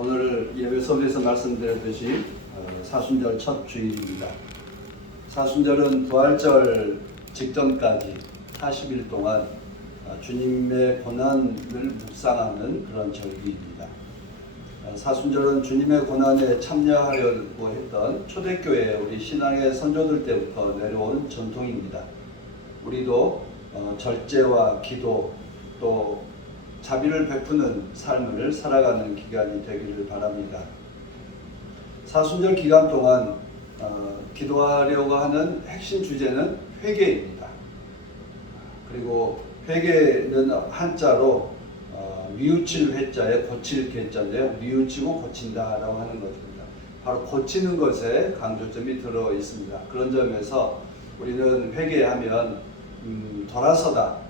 오늘 예배 소리에서 말씀드렸듯이 사순절 첫 주일입니다. 사순절은 부활절 직전까지 40일 동안 주님의 고난을 묵상하는 그런 절기입니다. 사순절은 주님의 고난에 참여하려고 했던 초대교회 우리 신앙의 선조들 때부터 내려온 전통입니다. 우리도 절제와 기도 또 자비를 베푸는 삶을 살아가는 기간이 되기를 바랍니다. 사순절 기간 동안 기도하려고 하는 핵심 주제는 회개입니다. 그리고 회개는 한자로 뉘우칠 회자에 고칠 개자인데요. 뉘우치고 고친다라고 하는 것입니다. 바로 고치는 것에 강조점이 들어 있습니다. 그런 점에서 우리는 회개하면 돌아서다.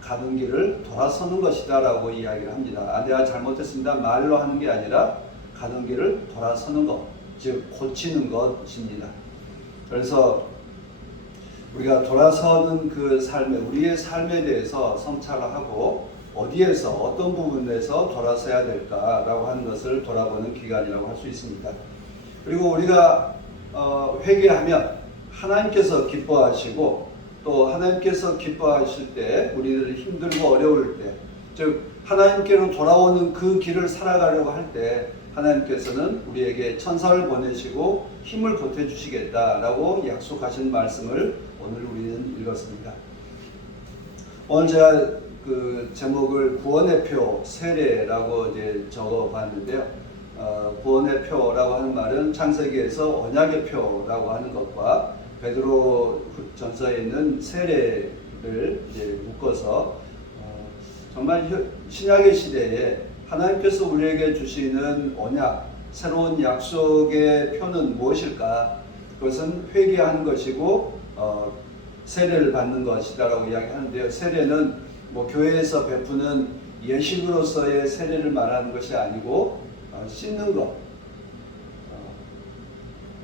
가는 길을 돌아서는 것이다 라고 이야기를 합니다. 내가 잘못했습니다. 말로 하는 게 아니라 가는 길을 돌아서는 것, 즉 고치는 것입니다. 그래서 우리가 돌아서는 그 삶에, 우리의 삶에 대해서 성찰을 하고 어디에서 어떤 부분에서 돌아서야 될까라고 하는 것을 돌아보는 기간이라고 할 수 있습니다. 그리고 우리가 회개하면 하나님께서 기뻐하시고 또 하나님께서 기뻐하실 때 우리들 힘들고 어려울 때, 즉 하나님께로 돌아오는 그 길을 살아가려고 할 때 하나님께서는 우리에게 천사를 보내시고 힘을 보태주시겠다라고 약속하신 말씀을 오늘 우리는 읽었습니다. 오늘 제가 그 제목을 구원의 표 세례라고 이제 적어봤는데요. 구원의 표라고 하는 말은 창세기에서 언약의 표라고 하는 것과 베드로 전서에 있는 세례를 이제 묶어서 정말 신약의 시대에 하나님께서 우리에게 주시는 언약, 새로운 약속의 표는 무엇일까? 그것은 회개하는 것이고 세례를 받는 것이다라고 이야기하는데요. 세례는 교회에서 베푸는 예식으로서의 세례를 말하는 것이 아니고 씻는 것,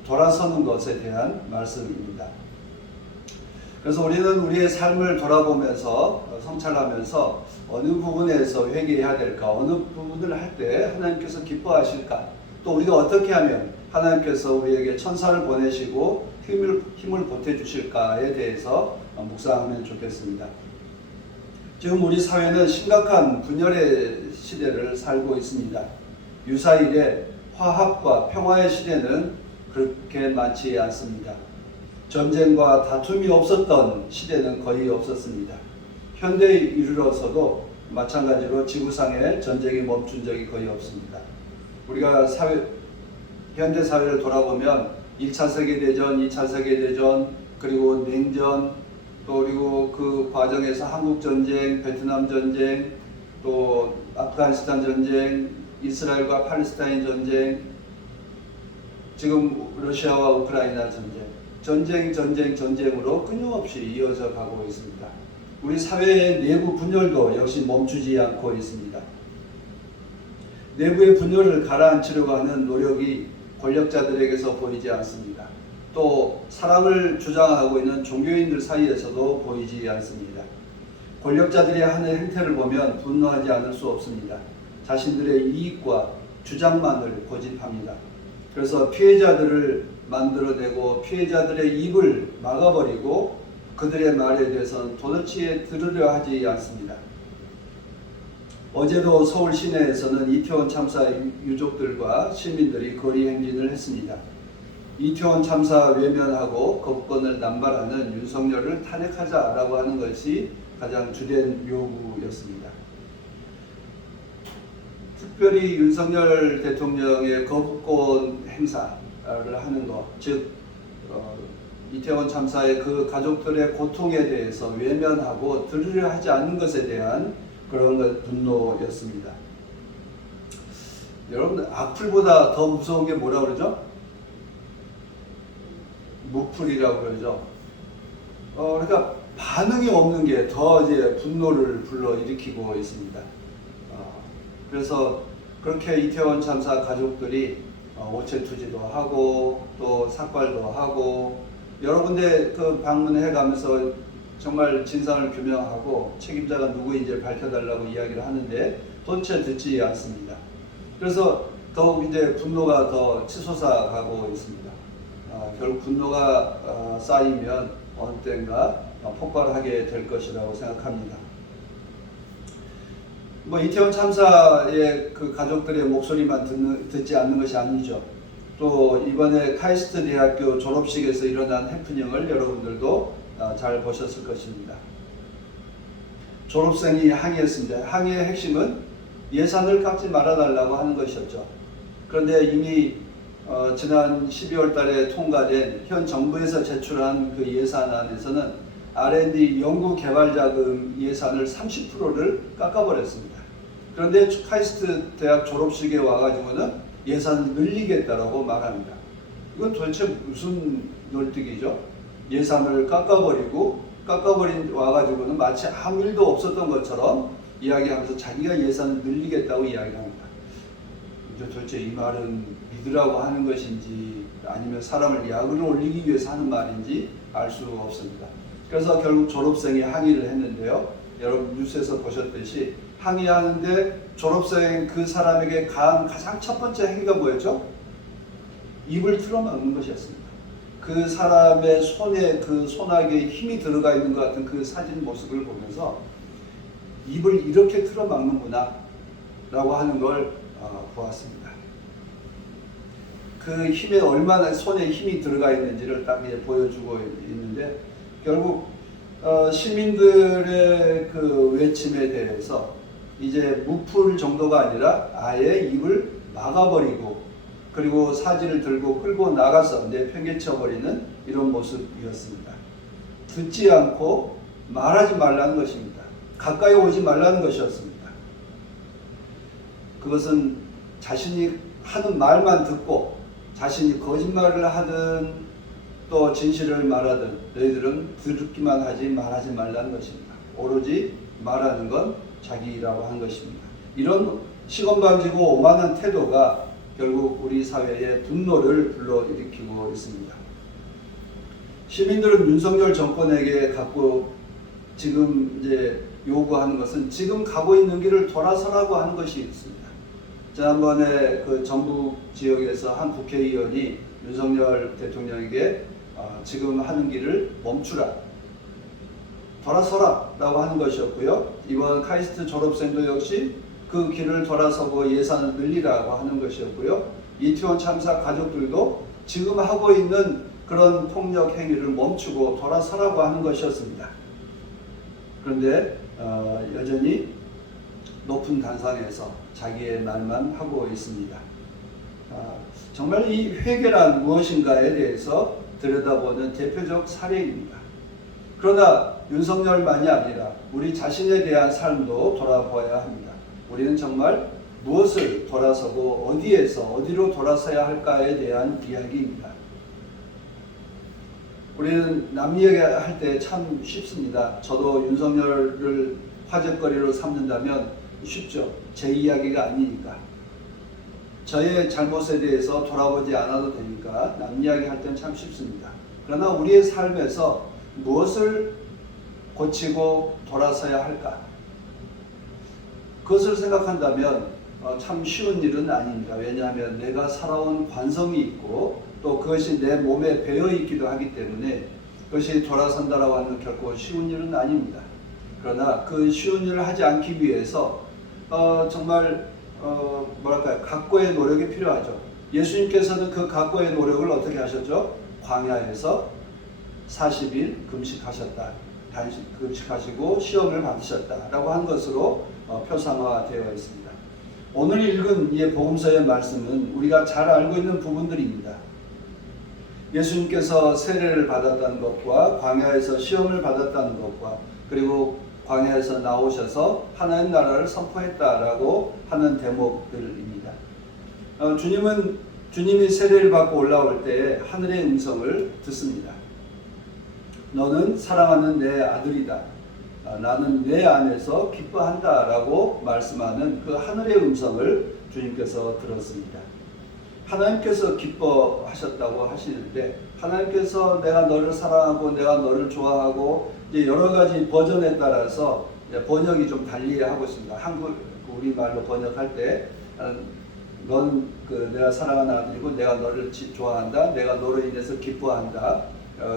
돌아서는 것에 대한 말씀입니다. 그래서 우리는 우리의 삶을 돌아보면서 성찰하면서 어느 부분에서 회개해야 될까, 어느 부분을 할 때 하나님께서 기뻐하실까, 또 우리가 어떻게 하면 하나님께서 우리에게 천사를 보내시고 힘을 보태주실까에 대해서 묵상하면 좋겠습니다. 지금 우리 사회는 심각한 분열의 시대를 살고 있습니다. 유사일에 화합과 평화의 시대는 그렇게 많지 않습니다. 전쟁과 다툼이 없었던 시대는 거의 없었습니다. 현대에 이르러서도 마찬가지로 지구상에 전쟁이 멈춘 적이 거의 없습니다. 우리가 현대 사회를 돌아보면 1차 세계대전, 2차 세계대전, 그리고 냉전, 또 그리고 그 과정에서 한국전쟁, 베트남 전쟁, 또 아프가니스탄 전쟁, 이스라엘과 팔레스타인 전쟁, 지금 러시아와 우크라이나 전쟁으로 끊임없이 이어져 가고 있습니다. 우리 사회의 내부 분열도 역시 멈추지 않고 있습니다. 내부의 분열을 가라앉히려고 하는 노력이 권력자들에게서 보이지 않습니다. 또 사랑을 주장하고 있는 종교인들 사이에서도 보이지 않습니다. 권력자들이 하는 행태를 보면 분노하지 않을 수 없습니다. 자신들의 이익과 주장만을 고집합니다. 그래서 피해자들을 만들어내고 피해자들의 입을 막아버리고 그들의 말에 대해서는 도대체 들으려 하지 않습니다. 어제도 서울 시내에서는 이태원 참사 유족들과 시민들이 거리 행진을 했습니다. 이태원 참사 외면하고 거부권을 남발하는 윤석열을 탄핵하자라고 하는 것이 가장 주된 요구였습니다. 특별히 윤석열 대통령의 거부권 행사를 하는 것, 즉 이태원 참사의 그 가족들의 고통에 대해서 외면하고 들으려 하지 않는 것에 대한 그런 분노였습니다. 여러분, 악플보다 더 무서운 게 뭐라고 그러죠? 무플이라고 그러죠. 그러니까 반응이 없는 게 더 이제 분노를 불러일으키고 있습니다. 그래서 그렇게 이태원 참사 가족들이 오체투지도 하고 또 삭발도 하고 여러 군데 그 방문해 가면서 정말 진상을 규명하고 책임자가 누구인지 밝혀달라고 이야기를 하는데 도대체 듣지 않습니다. 그래서 더욱 이제 분노가 더 치솟아 가고 있습니다. 결국 분노가 쌓이면 어느 때인가 폭발하게 될 것이라고 생각합니다. 뭐 이태원 참사의 그 가족들의 목소리만 듣지 않는 것이 아니죠. 또 이번에 카이스트 대학교 졸업식에서 일어난 해프닝을 여러분들도 잘 보셨을 것입니다. 졸업생이 항의했습니다. 항의의 핵심은 예산을 깎지 말아달라고 하는 것이었죠. 그런데 이미 지난 12월 달에 통과된 현 정부에서 제출한 그 예산안에서는 R&D 연구 개발 자금 예산을 30%를 깎아버렸습니다. 그런데 카이스트 대학 졸업식에 와가지고는 예산을 늘리겠다라고 말합니다. 이건 도대체 무슨 널뛰기죠? 예산을 깎아버린 와가지고는 마치 아무 일도 없었던 것처럼 이야기하면서 자기가 예산을 늘리겠다고 이야기합니다. 도대체 이 말은 믿으라고 하는 것인지 아니면 사람을 야근을 올리기 위해서 하는 말인지 알 수 없습니다. 그래서 결국 졸업생이 항의를 했는데요. 여러분 뉴스에서 보셨듯이 항의하는데 졸업생 그 사람에게 가장 첫 번째 행위가 뭐였죠? 입을 틀어막는 것이었습니다. 그 사람의 손에 그 손아귀에 힘이 들어가 있는 것 같은 그 사진 모습을 보면서 입을 이렇게 틀어막는구나 라고 하는 걸 보았습니다. 그 힘에 얼마나 손에 힘이 들어가 있는지를 딱 이제 보여주고 있는데 결국 시민들의 그 외침에 대해서 이제 무풀 정도가 아니라 아예 입을 막아버리고 그리고 사진을 들고 끌고 나가서 내팽개쳐버리는 이런 모습이었습니다. 듣지 않고 말하지 말라는 것입니다. 가까이 오지 말라는 것이었습니다. 그것은 자신이 하는 말만 듣고 자신이 거짓말을 하든 또 진실을 말하든 너희들은 듣기만 하지 말하지 말라는 것입니다. 오로지 말하는 건 자기라고 한 것입니다. 이런 시건방지고 오만한 태도가 결국 우리 사회에 분노를 불러일으키고 있습니다. 시민들은 윤석열 정권에게 갖고 지금 이제 요구하는 것은 지금 가고 있는 길을 돌아서라고 하는 것이 있습니다. 지난번에 그 전북 지역에서 한 국회의원이 윤석열 대통령에게 지금 하는 길을 멈추라, 돌아서라 라고 하는 것이었고요. 이번 카이스트 졸업생도 역시 그 길을 돌아서고 예산을 늘리라고 하는 것이었고요. 이태원 참사 가족들도 지금 하고 있는 그런 폭력 행위를 멈추고 돌아서라고 하는 것이었습니다. 그런데 여전히 높은 단상에서 자기의 말만 하고 있습니다. 정말 이 회개란 무엇인가에 대해서 들여다보는 대표적 사례입니다. 그러나 윤석열만이 아니라 우리 자신에 대한 삶도 돌아보아야 합니다. 우리는 정말 무엇을 돌아서고 어디로 돌아서야 할까에 대한 이야기입니다. 우리는 남 이야기할 때 참 쉽습니다. 저도 윤석열을 화제거리로 삼는다면 쉽죠. 제 이야기가 아니니까. 저의 잘못에 대해서 돌아보지 않아도 되니까 남 이야기할 때는 참 쉽습니다. 그러나 우리의 삶에서 무엇을 고치고 돌아서야 할까? 그것을 생각한다면 참 쉬운 일은 아닙니다. 왜냐하면 내가 살아온 관성이 있고 또 그것이 내 몸에 배어 있기도 하기 때문에 그것이 돌아선다라고 하는 결코 쉬운 일은 아닙니다. 그러나 그 쉬운 일을 하지 않기 위해서 정말 각고의 노력이 필요하죠. 예수님께서는 그 각고의 노력을 어떻게 하셨죠? 광야에서 40일 금식하셨다. 금식하시고 시험을 받으셨다라고 한 것으로 표상화되어 있습니다. 오늘 읽은 이 복음서의 말씀은 우리가 잘 알고 있는 부분들입니다. 예수님께서 세례를 받았다는 것과 광야에서 시험을 받았다는 것과 그리고 광야에서 나오셔서 하나님 나라를 선포했다라고 하는 대목들입니다. 주님이 세례를 받고 올라올 때 하늘의 음성을 듣습니다. 너는 사랑하는 내 아들이다. 나는 내 안에서 기뻐한다 라고 말씀하는 그 하늘의 음성을 주님께서 들었습니다. 하나님께서 기뻐하셨다고 하시는데 하나님께서 내가 너를 사랑하고 내가 너를 좋아하고 이제 여러 가지 버전에 따라서 번역이 좀 달리 하고 있습니다. 우리말로 번역할 때 넌 내가 사랑하는 아들이고 내가 너를 좋아한다. 내가 너로 인해서 기뻐한다.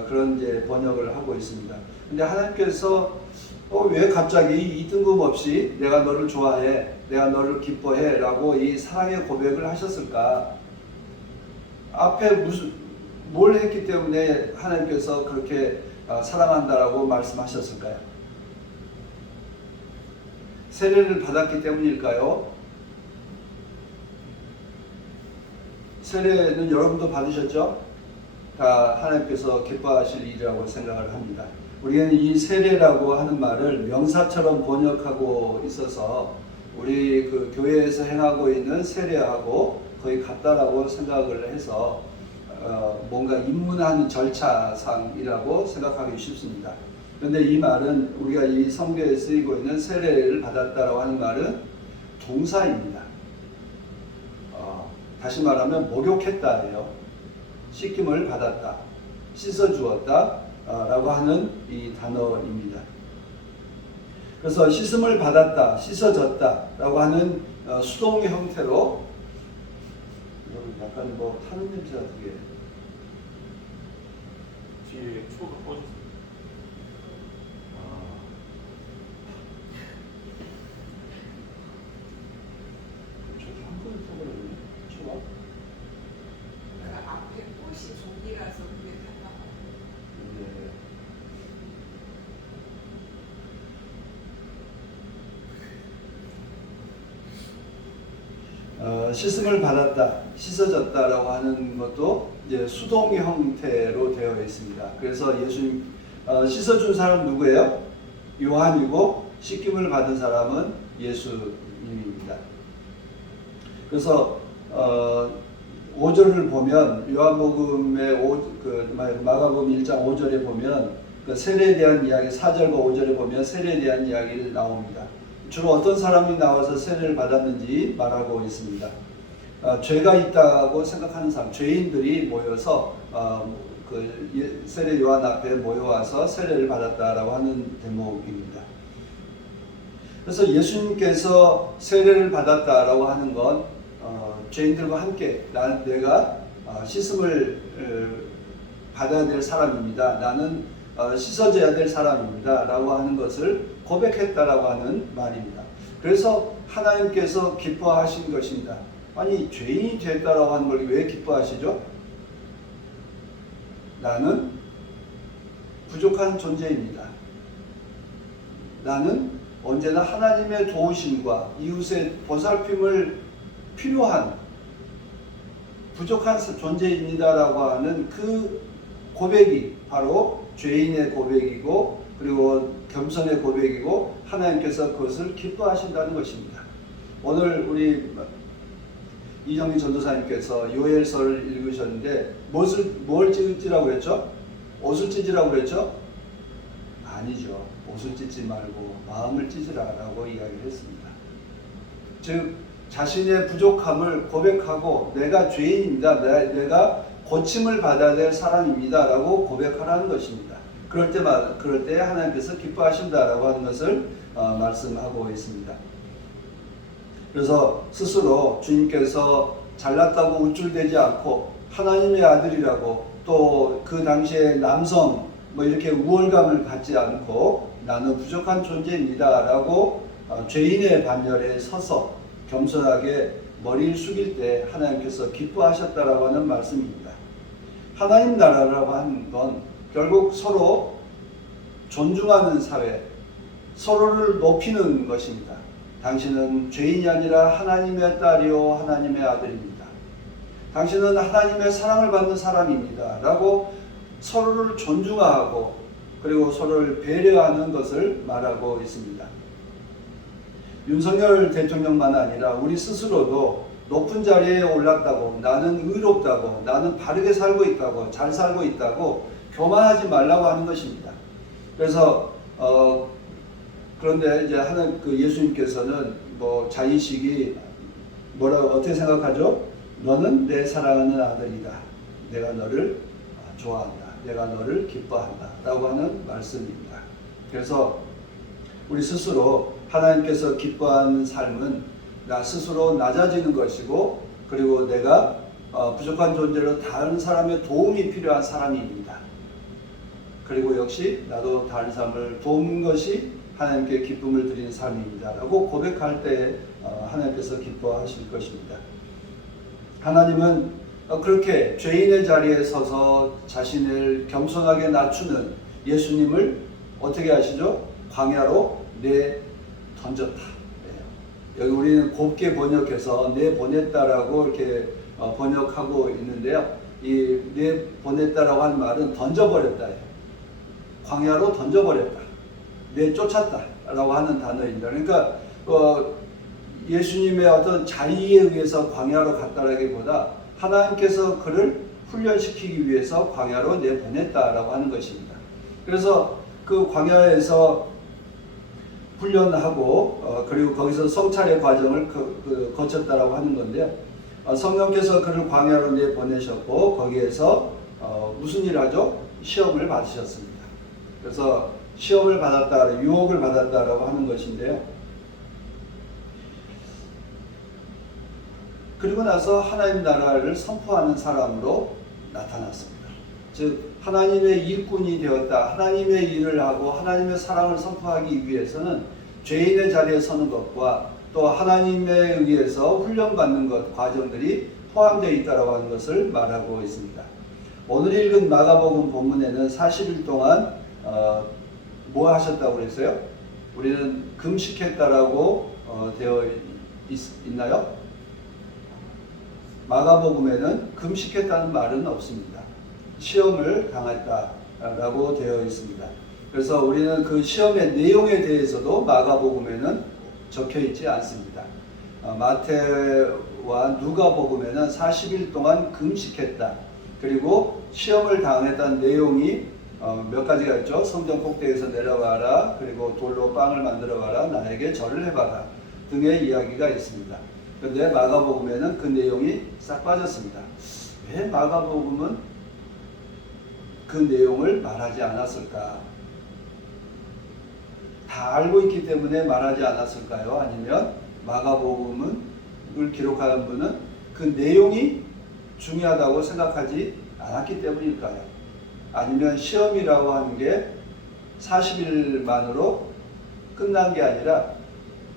그런 이제 번역을 하고 있습니다. 근데 하나님께서 왜 갑자기 이 뜬금없이 내가 너를 좋아해, 내가 너를 기뻐해 라고 이 사랑의 고백을 하셨을까? 앞에 뭘 했기 때문에 하나님께서 그렇게 사랑한다라고 말씀하셨을까요? 세례를 받았기 때문일까요? 세례는 여러분도 받으셨죠? 다 하나님께서 기뻐하실 일이라고 생각을 합니다. 우리는 이 세례라고 하는 말을 명사처럼 번역하고 있어서 우리 그 교회에서 행하고 있는 세례하고 거의 같다라고 생각을 해서 뭔가 입문하는 절차상이라고 생각하기 쉽습니다. 그런데 이 말은 우리가 이 성경에 쓰이고 있는 세례를 받았다라고 하는 말은 동사입니다. 다시 말하면 목욕했다예요. 씻김을 받았다, 씻어주었다 라고 하는 이 단어입니다. 그래서 씻음을 받았다, 씻어졌다 라고 하는 수동 형태로 약간 뭐 타는 냄새가 되게 뒤에 초가 꺼졌어요. 저기 한 번에 타버렸네. 초가? 앞에 꽃이 종이라서 그게 탔나 봐. 씻음을 받았다, 씻어졌다라고 하는 것도 이제 수동 형태로 되어 있습니다. 그래서 예수님 씻어준 사람 누구예요? 요한이고 씻김을 받은 사람은 예수님입니다. 그래서 5절을 보면 요한복음의 마가복음 1장 5절에 보면 그 세례에 대한 이야기 4절과 5절에 보면 세례에 대한 이야기를 나옵니다. 주로 어떤 사람이 나와서 세례를 받았는지 말하고 있습니다. 죄가 있다고 생각하는 사람, 죄인들이 모여서 세례 요한 앞에 모여와서 세례를 받았다라고 하는 대목입니다. 그래서 예수님께서 세례를 받았다라고 하는 건 죄인들과 함께 내가 씻음을 받아야 될 사람입니다. 나는 씻어져야 될 사람입니다. 라고 하는 것을 고백했다라고 하는 말입니다. 그래서 하나님께서 기뻐하신 것입니다. 아니 죄인이 됐다라고 하는 걸 왜 기뻐하시죠? 나는 부족한 존재입니다. 나는 언제나 하나님의 도우심과 이웃의 보살핌을 필요한 부족한 존재입니다라고 하는 그 고백이 바로 죄인의 고백이고 그리고 겸손의 고백이고 하나님께서 그것을 기뻐하신다는 것입니다. 오늘 우리 이정희 전도사님께서 요엘서를 읽으셨는데 뭘 찢으라고 그랬죠? 옷을 찢으라고 그랬죠? 아니죠. 옷을 찢지 말고 마음을 찢으라라고 이야기를 했습니다. 즉 자신의 부족함을 고백하고 내가 죄인입니다. 내가 고침을 받아야 될 사람입니다. 라고 고백하라는 것입니다. 그럴 때 하나님께서 기뻐하신다라고 하는 것을 말씀하고 있습니다. 그래서 스스로 주님께서 잘났다고 우쭐대지 않고 하나님의 아들이라고 또 그 당시에 남성 이렇게 우월감을 갖지 않고 나는 부족한 존재입니다. 라고 죄인의 반열에 서서 겸손하게 머리를 숙일 때 하나님께서 기뻐하셨다라고 하는 말씀입니다. 하나님 나라라고 하는 건 결국 서로 존중하는 사회, 서로를 높이는 것입니다. 당신은 죄인이 아니라 하나님의 딸이요 하나님의 아들입니다. 당신은 하나님의 사랑을 받는 사람입니다. 라고 서로를 존중하고 그리고 서로를 배려하는 것을 말하고 있습니다. 윤석열 대통령만 아니라 우리 스스로도 높은 자리에 올랐다고 나는 의롭다고 나는 바르게 살고 있다고 잘 살고 있다고 교만하지 말라고 하는 것입니다. 그래서 그런데 이제 예수님께서는 자의식이 어떻게 생각하죠? 너는 내 사랑하는 아들이다. 내가 너를 좋아한다. 내가 너를 기뻐한다. 라고 하는 말씀입니다. 그래서 우리 스스로 하나님께서 기뻐하는 삶은 나 스스로 낮아지는 것이고 그리고 내가 부족한 존재로 다른 사람의 도움이 필요한 사람입니다. 그리고 역시 나도 다른 사람을 도운 것이 하나님께 기쁨을 드리는 삶입니다 라고 고백할 때 하나님께서 기뻐하실 것입니다. 하나님은 그렇게 죄인의 자리에 서서 자신을 겸손하게 낮추는 예수님을 어떻게 하시죠? 광야로 내던졌다. 여기 우리는 곱게 번역해서 내보냈다라고 이렇게 번역하고 있는데요. 이 내보냈다라고 하는 말은 던져버렸다. 광야로 던져버렸다. 내쫓았다라고 하는 단어입니다. 그러니까 예수님의 어떤 자의에 의해서 광야로 갔다라기보다 하나님께서 그를 훈련시키기 위해서 광야로 내보냈다라고 하는 것입니다. 그래서 그 광야에서 훈련하고 그리고 거기서 성찰의 과정을 거쳤다라고 하는 건데요. 성령께서 그를 광야로 내보내셨고 거기에서 무슨 일을 하죠? 시험을 받으셨습니다. 그래서 시험을 받았다, 유혹을 받았다라고 하는 것인데요. 그리고 나서 하나님 나라를 선포하는 사람으로 나타났습니다. 즉 하나님의 일꾼이 되었다. 하나님의 일을 하고 하나님의 사랑을 선포하기 위해서는 죄인의 자리에 서는 것과 또 하나님에 의해서 훈련받는 것 과정들이 포함되어 있다고 하는 것을 말하고 있습니다. 오늘 읽은 마가복음 본문에는 40일 동안 뭐 하셨다고 그랬어요? 우리는 금식했다라고 되어 있나요? 마가복음에는 금식했다는 말은 없습니다. 시험을 당했다라고 되어 있습니다. 그래서 우리는 그 시험의 내용에 대해서도 마가복음에는 적혀 있지 않습니다. 마태와 누가복음에는 40일 동안 금식했다. 그리고 시험을 당했다는 내용이 몇 가지가 있죠. 성전 꼭대기에서 내려와라. 그리고 돌로 빵을 만들어 와라. 나에게 절을 해봐라. 등의 이야기가 있습니다. 그런데 마가복음에는 그 내용이 싹 빠졌습니다. 왜 마가복음은 그 내용을 말하지 않았을까? 다 알고 있기 때문에 말하지 않았을까요? 아니면 마가복음을 기록한 분은 그 내용이 중요하다고 생각하지 않았기 때문일까요? 아니면 시험이라고 하는 게 40일만으로 끝난 게 아니라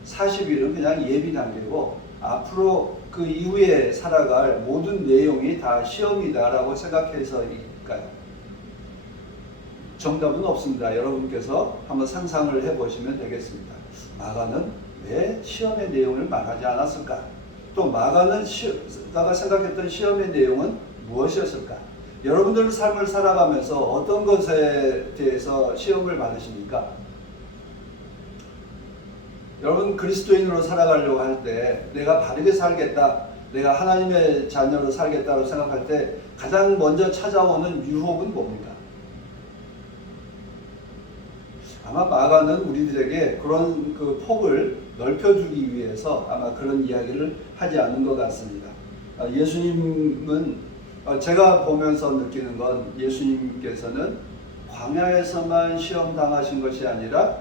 40일은 그냥 예비 단계고 앞으로 그 이후에 살아갈 모든 내용이 다 시험이다라고 생각해서일까요? 정답은 없습니다. 여러분께서 한번 상상을 해보시면 되겠습니다. 마가는 왜 시험의 내용을 말하지 않았을까? 또 마가가 생각했던 시험의 내용은 무엇이었을까? 여러분들 삶을 살아가면서 어떤 것에 대해서 시험을 받으십니까? 여러분 그리스도인으로 살아가려고 할 때 내가 바르게 살겠다, 내가 하나님의 자녀로 살겠다고 생각할 때 가장 먼저 찾아오는 유혹은 뭡니까? 아마 마가는 우리들에게 그런 그 폭을 넓혀주기 위해서 아마 그런 이야기를 하지 않은 것 같습니다. 예수님은 제가 보면서 느끼는 건 예수님께서는 광야에서만 시험 당하신 것이 아니라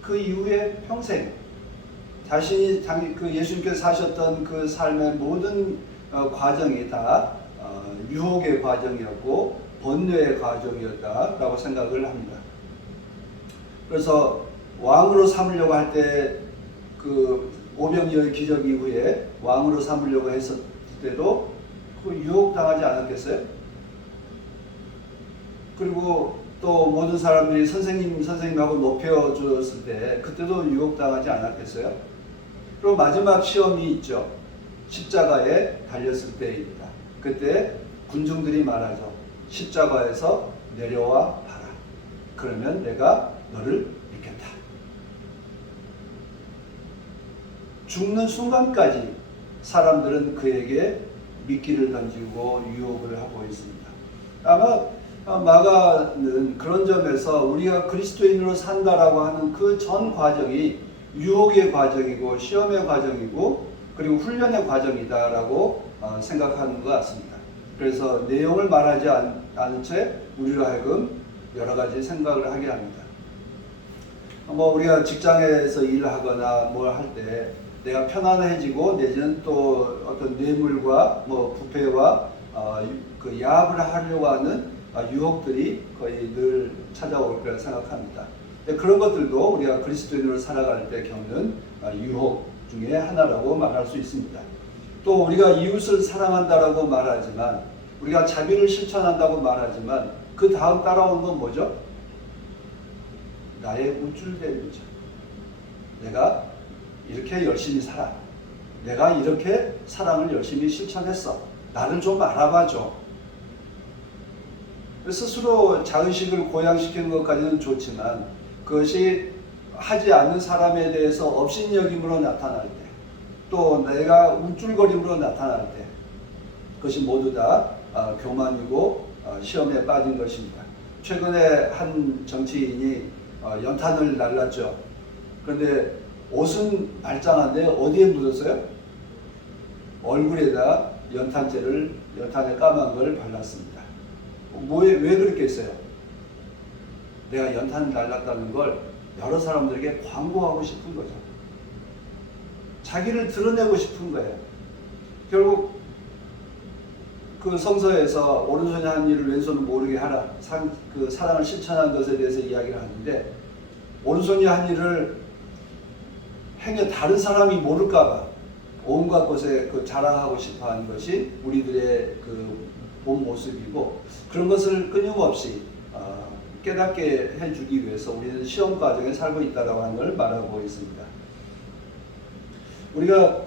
그 이후에 평생 자신이 그 예수님께서 사셨던 그 삶의 모든 과정이 다 유혹의 과정이었고 번뇌의 과정이었다라고 생각을 합니다. 그래서 왕으로 삼으려고 할 때 그 오병이어의 기적 이후에 왕으로 삼으려고 했을 때도 그 유혹 당하지 않았겠어요? 그리고 또 모든 사람들이 선생님하고 높여주었을 때 그때도 유혹 당하지 않았겠어요? 그리고 마지막 시험이 있죠. 십자가에 달렸을 때입니다. 그때 군중들이 말하죠. 십자가에서 내려와 봐라. 그러면 내가 너를 믿겠다. 죽는 순간까지 사람들은 그에게 미끼를 던지고 유혹을 하고 있습니다. 아마 마가는 그런 점에서 우리가 그리스도인으로 산다라고 하는 그 전 과정이 유혹의 과정이고 시험의 과정이고 그리고 훈련의 과정이다라고 생각하는 것 같습니다. 그래서 내용을 말하지 않은 채 우리로 하여금 여러 가지 생각을 하게 합니다. 뭐 우리가 직장에서 일을 하거나 뭘 할 때 내가 편안해지고 내지는 또 어떤 뇌물과 뭐 부패와 그 야합을 하려고 하는 유혹들이 거의 늘 찾아올 거라 생각합니다. 그런 것들도 우리가 그리스도인으로 살아갈 때 겪는 유혹 중에 하나라고 말할 수 있습니다. 또 우리가 이웃을 사랑한다라고 말하지만, 우리가 자비를 실천한다고 말하지만 그 다음 따라오는 건 뭐죠? 나의 우쭐대미죠. 내가 이렇게 열심히 살아. 내가 이렇게 사랑을 열심히 실천했어. 나를 좀 알아봐줘. 스스로 자의식을 고양시키는 것까지는 좋지만, 그것이 하지 않는 사람에 대해서 업신여김으로 나타날 때, 또 내가 우쭐거림으로 나타날 때, 그것이 모두 다 교만이고 시험에 빠진 것입니다. 최근에 한 정치인이 연탄을 날랐죠. 그런데 옷은 말짱한데 어디에 묻었어요? 얼굴에다 연탄에 까만 걸 발랐습니다. 왜 그랬겠어요? 내가 연탄을 날랐다는 걸 여러 사람들에게 광고하고 싶은 거죠. 자기를 드러내고 싶은 거예요. 결국 그 성서에서 오른손이 하는 일을 왼손은 모르게 하라. 그 사랑을 실천한 것에 대해서 이야기를 하는데, 오른손이 한 일을 행여 다른 사람이 모를까봐 온갖 곳에 그 자랑하고 싶어하는 것이 우리들의 그 본 모습이고, 그런 것을 끊임없이 깨닫게 해주기 위해서 우리는 시험 과정에 살고 있다고 하는 걸 말하고 있습니다. 우리가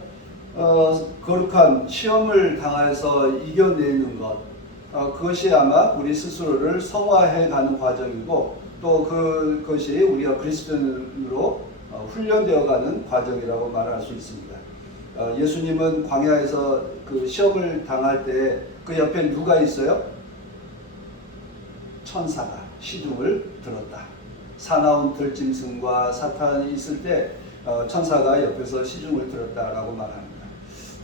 거룩한 시험을 당해서 이겨내는 것, 그것이 아마 우리 스스로를 성화해 가는 과정이고, 또 그것이 우리가 그리스도인으로 훈련되어 가는 과정이라고 말할 수 있습니다. 예수님은 광야에서 그 시험을 당할 때 그 옆에 누가 있어요? 천사가 시중을 들었다. 사나운 들짐승과 사탄이 있을 때 천사가 옆에서 시중을 들었다라고 말합니다.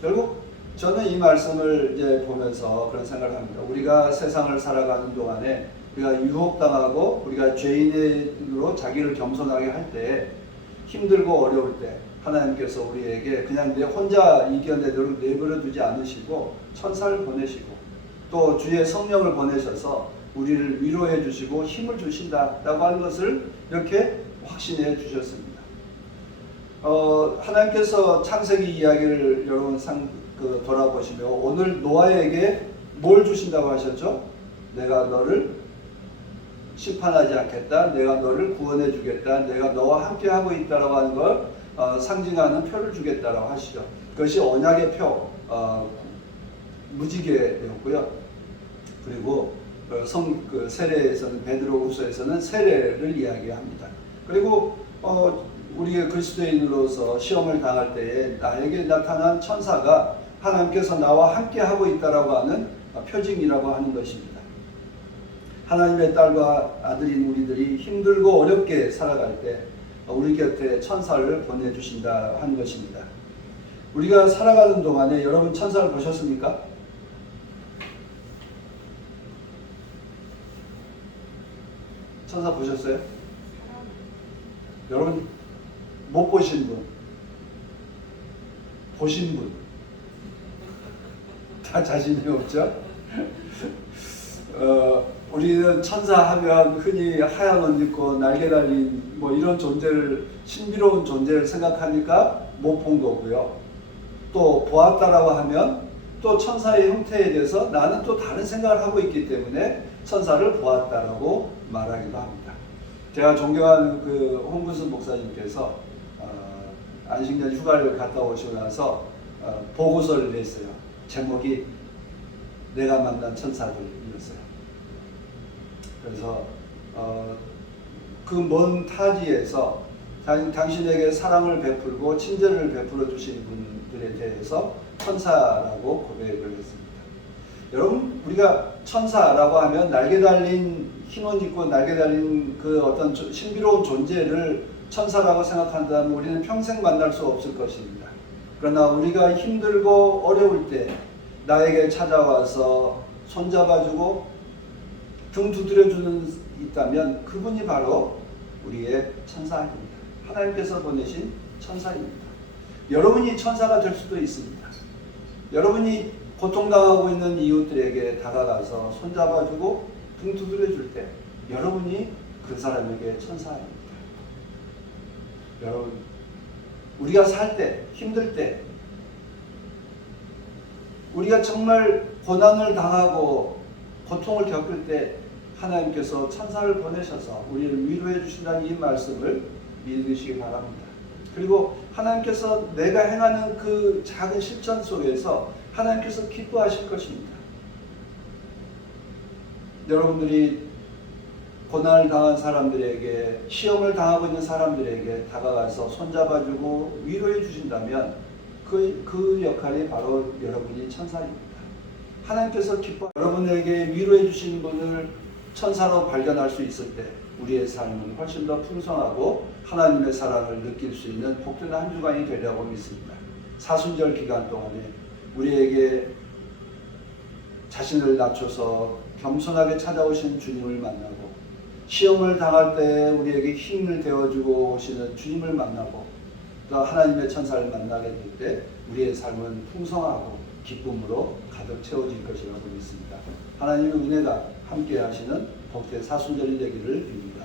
결국 저는 이 말씀을 이제 보면서 그런 생각을 합니다. 우리가 세상을 살아가는 동안에 우리가 유혹당하고 우리가 죄인으로 자기를 겸손하게 할 때, 힘들고 어려울 때 하나님께서 우리에게 그냥 내 혼자 이겨내도록 내버려 두지 않으시고 천사를 보내시고 또 주의 성령을 보내셔서 우리를 위로해 주시고 힘을 주신다라고 하는 것을 이렇게 확신해 주셨습니다. 하나님께서 창세기 이야기를 여러분 돌아보시면 오늘 노아에게 뭘 주신다고 하셨죠? 내가 너를 심판하지 않겠다. 내가 너를 구원해 주겠다. 내가 너와 함께 하고 있다라고 하는 걸 상징하는 표를 주겠다라고 하시죠. 그것이 언약의 표, 무지개였고요. 그리고 세례에서는, 베드로후서에서는 세례를 이야기합니다. 그리고 우리의 그리스도인으로서 시험을 당할 때에 나에게 나타난 천사가 하나님께서 나와 함께 하고 있다라고 하는 표징이라고 하는 것입니다. 하나님의 딸과 아들인 우리들이 힘들고 어렵게 살아갈 때 우리 곁에 천사를 보내주신다 하는 것입니다. 우리가 살아가는 동안에 여러분 천사를 보셨습니까? 천사 보셨어요? 여러분 못 보신 분, 보신 분, 다 자신이 없죠? 우리는 천사 하면 흔히 하얀 옷 입고 날개 달린 뭐 이런 존재를, 신비로운 존재를 생각하니까 못 본 거고요. 또 보았다라고 하면 또 천사의 형태에 대해서 나는 또 다른 생각을 하고 있기 때문에 천사를 보았다라고 말하기도 합니다. 제가 존경하는 그 홍근수 목사님께서 안식년 휴가를 갔다 오시고 나서 보고서를 냈어요. 제목이 내가 만난 천사들이었어요. 그래서 그 먼 타지에서 당신에게 사랑을 베풀고 친절을 베풀어 주신 분들에 대해서 천사라고 고백을 했습니다. 여러분, 우리가 천사라고 하면 날개 달린 흰옷 입고 날개 달린 그 어떤 신비로운 존재를 천사라고 생각한다면 우리는 평생 만날 수 없을 것입니다. 그러나 우리가 힘들고 어려울 때 나에게 찾아와서 손잡아주고 등 두드려주는 있다면 그분이 바로 우리의 천사입니다. 하나님께서 보내신 천사입니다. 여러분이 천사가 될 수도 있습니다. 여러분이 고통당하고 있는 이웃들에게 다가가서 손잡아주고 등 두드려줄 때 여러분이 그 사람에게 천사입니다. 여러분, 우리가 살 때, 힘들 때, 우리가 정말 고난을 당하고 고통을 겪을 때 하나님께서 천사를 보내셔서 우리를 위로해 주신다는 이 말씀을 믿으시기 바랍니다. 그리고 하나님께서 내가 행하는 그 작은 실천 속에서 하나님께서 기뻐하실 것입니다. 여러분들이 고난을 당한 사람들에게, 시험을 당하고 있는 사람들에게 다가가서 손잡아주고 위로해 주신다면 그 역할이 바로 여러분이 천사입니다. 하나님께서 여러분에게 위로해 주신 분을 천사로 발견할 수 있을 때 우리의 삶은 훨씬 더 풍성하고 하나님의 사랑을 느낄 수 있는 복된 한 주간이 되려고 믿습니다. 사순절 기간 동안에 우리에게 자신을 낮춰서 겸손하게 찾아오신 주님을 만나고, 시험을 당할 때 우리에게 힘을 되어주고 오시는 주님을 만나고, 또 하나님의 천사를 만나게 될 때 우리의 삶은 풍성하고 기쁨으로 가득 채워질 것이라고 믿습니다. 하나님의 은혜가 함께 하시는 복된 사순절이 되기를 빕니다.